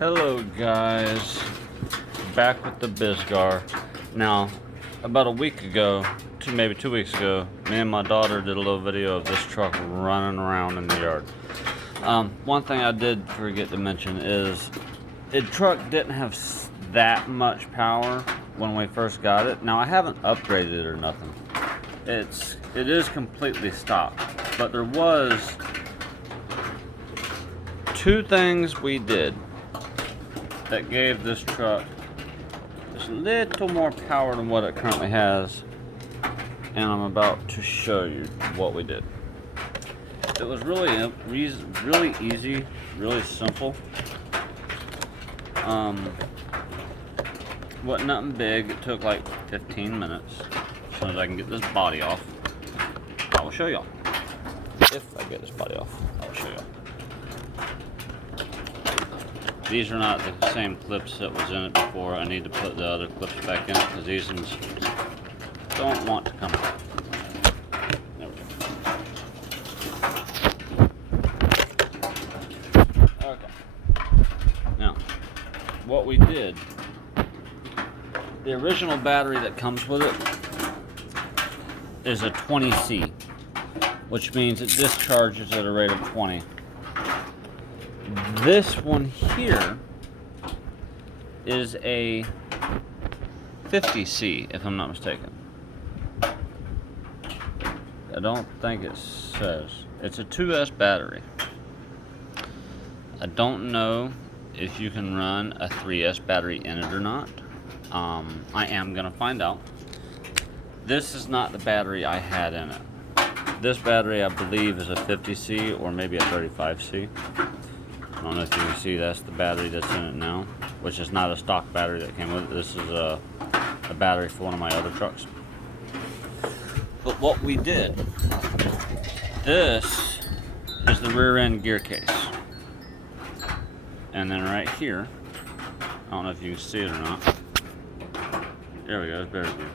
Hello guys, back with the Bezgar. Now, about a week ago, maybe 2 weeks ago, me and my daughter did a little video of this truck running around in the yard. One thing I did forget to mention is the truck didn't have that much power when we first got it. Now I haven't upgraded it or nothing. It is completely stock, but there was two things we did that gave this truck just a little more power than what it currently has, and I'm about to show you what we did. It was really easy, really simple. Wasn't nothing big. It took like 15 minutes. As soon as I can get this body off, I will show y'all. If I get this body off, I will show y'all. These are not the same clips that was in it before. I need to put the other clips back in because these ones don't want to come out. There we go. Okay. Now, what we did, the original battery that comes with it is a 20C, which means it discharges at a rate of 20. This one here is a 50C, if I'm not mistaken. I don't think it says. It's a 2S battery. I don't know if you can run a 3S battery in it or not. I am going to find out. This is not the battery I had in it. This battery, I believe, is a 50C or maybe a 35C. I don't know if you can see that's the battery that's in it now, which is not a stock battery that came with it. This is a battery for one of my other trucks. But what we did, this is the rear end gear case. And then right here, I don't know if you can see it or not. There we go, it's better view.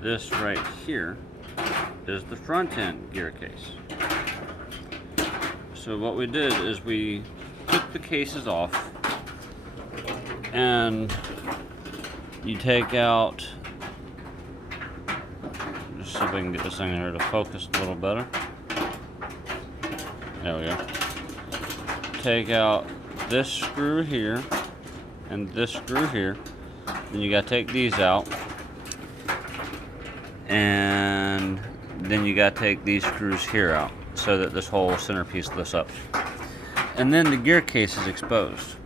This right here is the front end gear case. So what we did is we took the cases off, and you take out, just see if I can get this thing here to focus a little better. There we go. Take out this screw here and this screw here. Then you gotta take these out, and then you gotta take these screws here out so that this whole centerpiece lifts up. And then the gear case is exposed.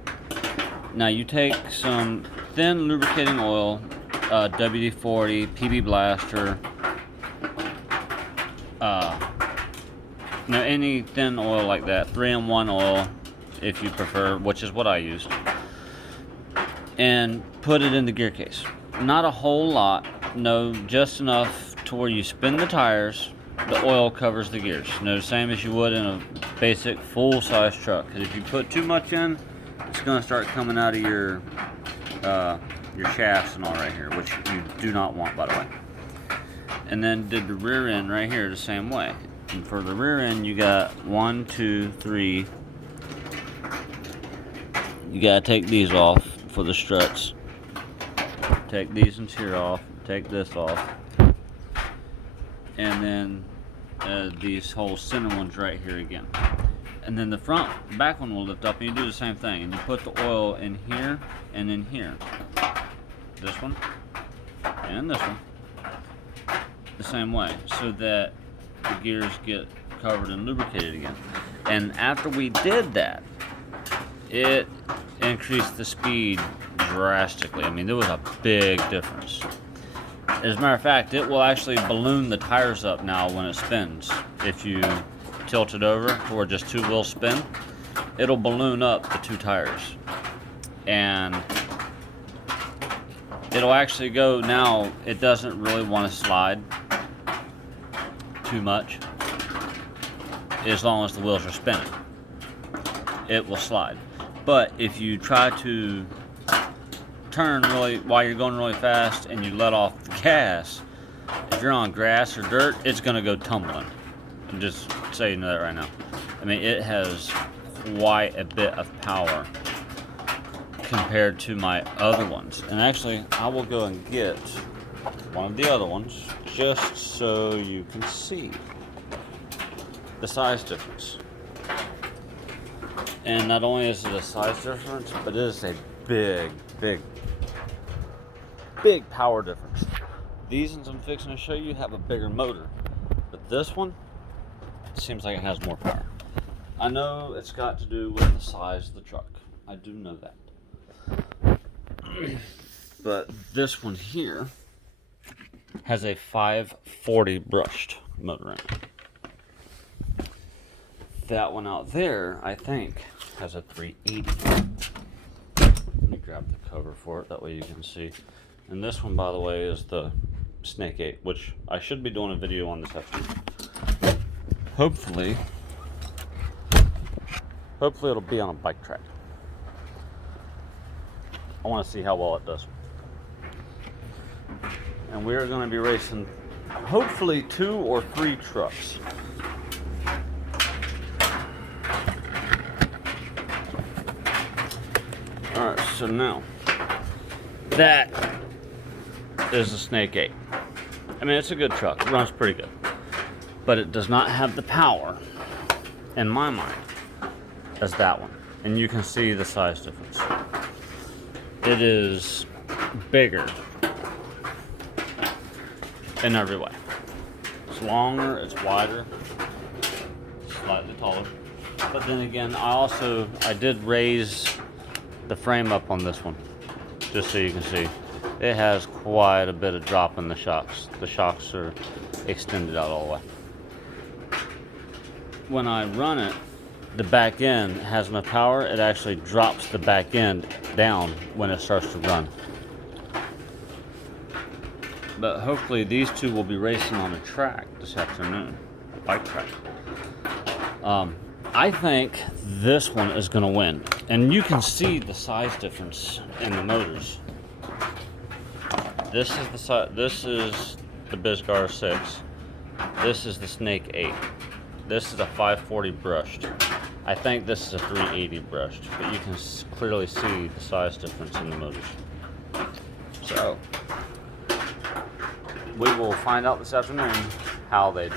Now you take some thin lubricating oil, WD-40, PB Blaster, any thin oil like that, 3-in-1 oil if you prefer, which is what I used, and put it in the gear case. Not a whole lot, no, just enough to where you spin the tires, the oil covers the gears. The same as you would in a basic full-size truck. Because if you put too much in, it's going to start coming out of your shafts and all right here, which you do not want, by the way. And then did the rear end right here the same way. And for the rear end, you got 1, 2, 3. You got to take these off for the struts. Take these ones here off. Take this off. And then these whole center ones right here again. And then the back one will lift up, and you do the same thing. And you put the oil in here and in here. This one and this one. The same way, so that the gears get covered and lubricated again. And after we did that, it increased the speed drastically. I mean, there was a big difference. As a matter of fact, it will actually balloon the tires up now when it spins. If you tilt it over or just two wheels spin, it'll balloon up the two tires. And it'll actually go, now it doesn't really want to slide too much. As long as the wheels are spinning, it will slide. But if you try to turn while you're going really fast and you let off the gas, if you're on grass or dirt, it's going to go tumbling. I'm just saying that right now. I mean, it has quite a bit of power compared to my other ones. And actually, I will go and get one of the other ones just so you can see the size difference. And not only is it a size difference, but it is a big power difference. These ones I'm fixing to show you have a bigger motor, but this one seems like it has more power. I know it's got to do with the size of the truck. I do know that. But this one here has a 540 brushed motor in it. That one out there, I think, has a 380. Let me grab the cover for it, that way you can see. And this one, by the way, is the Snake 8, which I should be doing a video on this afternoon. Hopefully it'll be on a bike track. I want to see how well it does. And we're going to be racing hopefully 2 or 3 trucks. Alright, so now that is the Snake 8. I mean, it's a good truck. It runs pretty good. But it does not have the power, in my mind, as that one. And you can see the size difference. It is bigger in every way. It's longer, it's wider, slightly taller. But then again, I did raise the frame up on this one, just so you can see. It has quite a bit of drop in the shocks. The shocks are extended out all the way. When I run it, the back end has enough power, it actually drops the back end down when it starts to run. But hopefully these two will be racing on a track this afternoon, a bike track. I think this one is going to win. And you can see the size difference in the motors. This is the Bezgar 6. This is the Snake 8. This is a 540 brushed. I think this is a 380 brushed, but you can clearly see the size difference in the motors. So, we will find out this afternoon how they do.